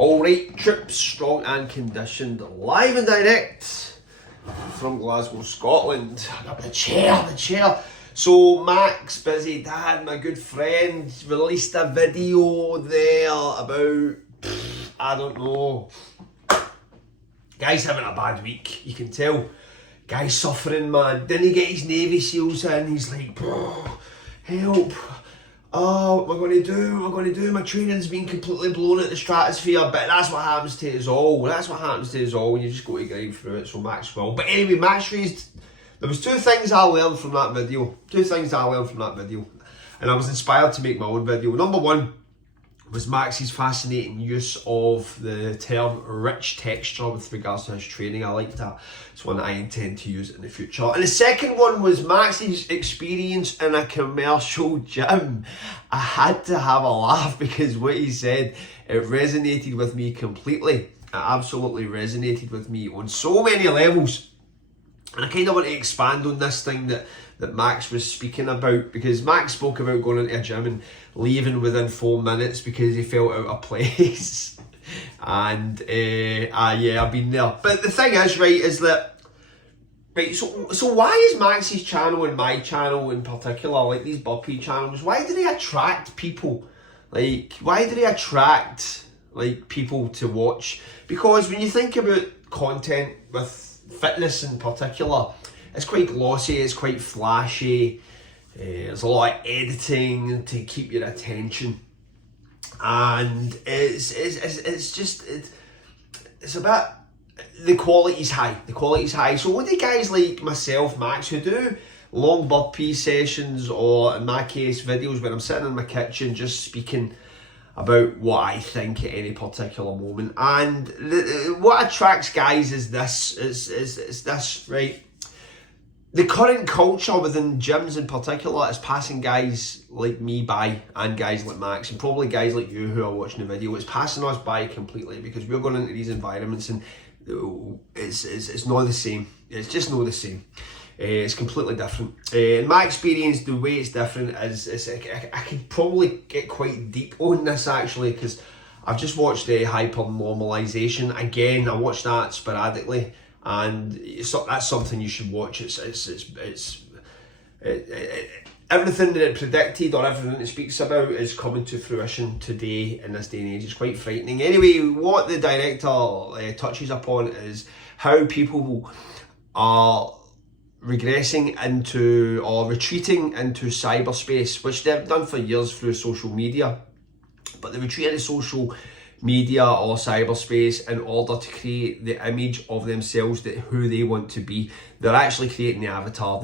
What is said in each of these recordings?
Alright, troops, strong and conditioned, live and direct from Glasgow, Scotland. Up the chair. So Max, busy dad, my good friend, released a video there about, I don't know. Guy's having a bad week, you can tell. Guy's suffering, man. Didn't he get his Navy SEALs in? He's like, bro, help. Oh, what am I going to do? My training's been completely blown at the stratosphere, but that's what happens to us all. You just got to grind through it, so Max will. But anyway, Max raised... There was two things I learned from that video. And I was inspired to make my own video. Number one was Max's fascinating use of the term rich texture with regards to his training. I like that. It's one that I intend to use in the future. And the second one was Max's experience in a commercial gym. I had to have a laugh because what he said, it resonated with me completely. It absolutely resonated with me on so many levels. And I kind of want to expand on this thing that Max was speaking about, because Max spoke about going into a gym and leaving within 4 minutes because he felt out of place. And yeah, I've been there. But the thing is, right, is that, right, so why is Max's channel and my channel in particular, like these burpee channels, why do they attract people? Like, why do they attract, like, people to watch? Because when you think about content with fitness in particular, it's quite glossy, it's quite flashy, there's a lot of editing to keep your attention, and it's a bit, the quality's high. So what do guys like myself, Max, who do long burpee sessions, or in my case videos where I'm sitting in my kitchen just speaking about what I think at any particular moment, and what attracts guys is this, right? The current culture within gyms in particular is passing guys like me by, and guys like Max, and probably guys like you who are watching the video. It's passing us by completely because we're going into these environments and it's not the same. It's just not the same. It's completely different. In my experience, the way it's different is I could probably get quite deep on this actually, because I've just watched the hyper-normalization again. I watched that sporadically, and that's something you should watch. Everything that it predicted or everything it speaks about is coming to fruition today in this day and age. It's quite frightening. Anyway, what the director touches upon is how people are regressing into or retreating into cyberspace, which they've done for years through social media, but they retreat into social media or cyberspace in order to create the image of themselves, that who they want to be. They're actually creating the avatar,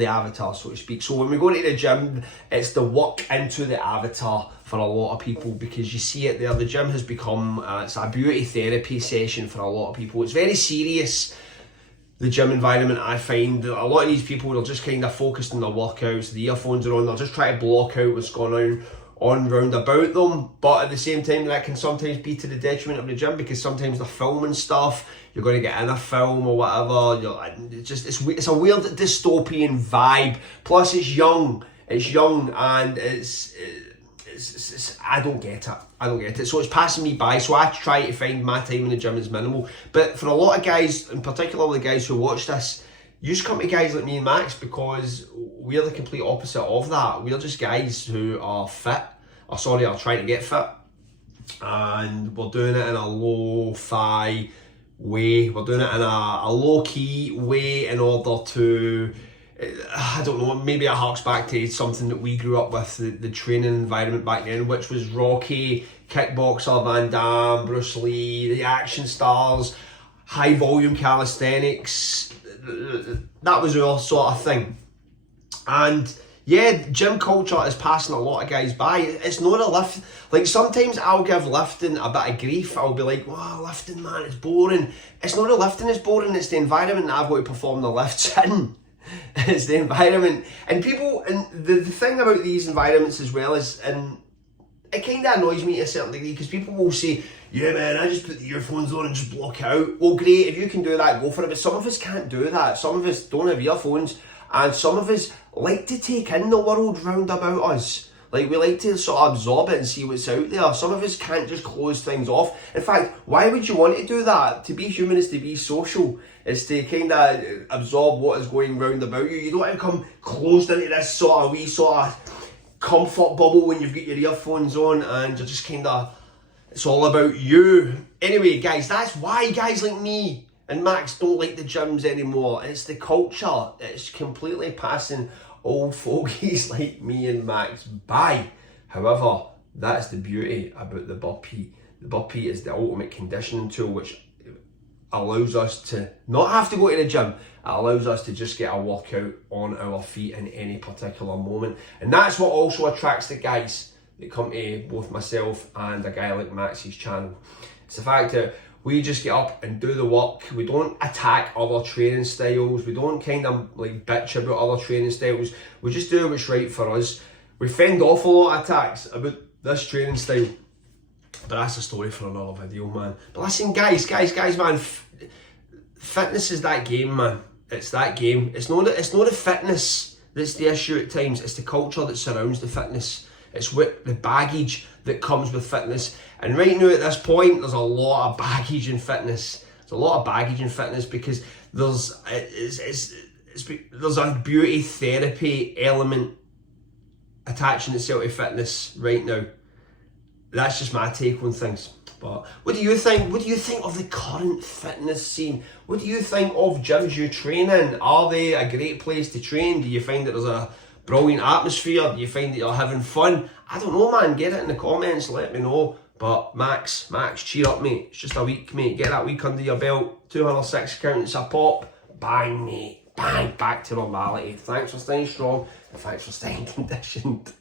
so to speak. So when we go into the gym, it's the work into the avatar for a lot of people, because you see it there. The gym has become it's a beauty therapy session for a lot of people. It's very serious, the gym environment. I find that a lot of these people are just kind of focused on their workouts, the earphones are on, they'll just try to block out what's going on round about them. But at the same time, that can sometimes be to the detriment of the gym, because sometimes they're filming stuff, you're going to get in a film or whatever. It's a weird dystopian vibe. Plus it's young, and it's I don't get it. So it's passing me by. So I try to find my time in the gym is minimal. But for a lot of guys, in particular the guys who watch this, you just come to guys like me and Max because we're the complete opposite of that. We're just guys who are are trying to get fit. And we're doing it in a lo-fi way. We're doing it in a low-key way in order to, I don't know, maybe it harks back to something that we grew up with, the training environment back then, which was Rocky, kickboxer, Van Damme, Bruce Lee, the action stars, high volume calisthenics. That was our sort of thing. And yeah, gym culture is passing a lot of guys by. It's not a lift. Like, sometimes I'll give lifting a bit of grief. I'll be like, wow, lifting, man, it's boring. It's not the lifting that's boring, it's the environment that I've got to perform the lifts in. It's the environment. And people, and the thing about these environments as well is, and it kind of annoys me to a certain degree, because people will say, yeah man, I just put the earphones on and just block out. Well, great, if you can do that, go for it. But some of us can't do that. Some of us don't have earphones, and some of us like to take in the world round about us. Like, we like to sort of absorb it and see what's out there. Some of us can't just close things off. In fact, why would you want to do that? To be human is to be social. It's to kind of absorb what is going round about you. You don't want to come closed into this sort of wee sort of comfort bubble when you've got your earphones on and you're just kind of, it's all about you. Anyway, guys, that's why guys like me and Max don't like the gyms anymore. It's the culture. It's completely passing old fogies like me and Max by. However, that's the beauty about the burpee. The burpee is the ultimate conditioning tool, which allows us to not have to go to the gym. It allows us to just get a workout on our feet in any particular moment. And that's what also attracts the guys that come to both myself and a guy like Max's channel. It's the fact that we just get up and do the work. We don't attack other training styles. We don't kind of like bitch about other training styles. We just do what's right for us. We fend off a lot of attacks about this training style. But that's a story for another video, man. But listen, guys, man. Fitness is that game, man. It's that game. It's not the fitness that's the issue at times. It's the culture that surrounds the fitness. It's what the baggage that comes with fitness. And right now at this point, there's a lot of baggage in fitness. There's a lot of baggage in fitness because there's a beauty therapy element attaching itself to fitness right now. That's just my take on things. But what do you think? What do you think of the current fitness scene? What do you think of gyms you train in? Are they a great place to train? Do you find that there's a brilliant atmosphere? Do you find that you're having fun? I don't know, man. Get it in the comments. Let me know. But Max, cheer up, mate. It's just a week, mate. Get that week under your belt. 206 counts a pop. Bang, mate. Bang. Back to normality. Thanks for staying strong and thanks for staying conditioned.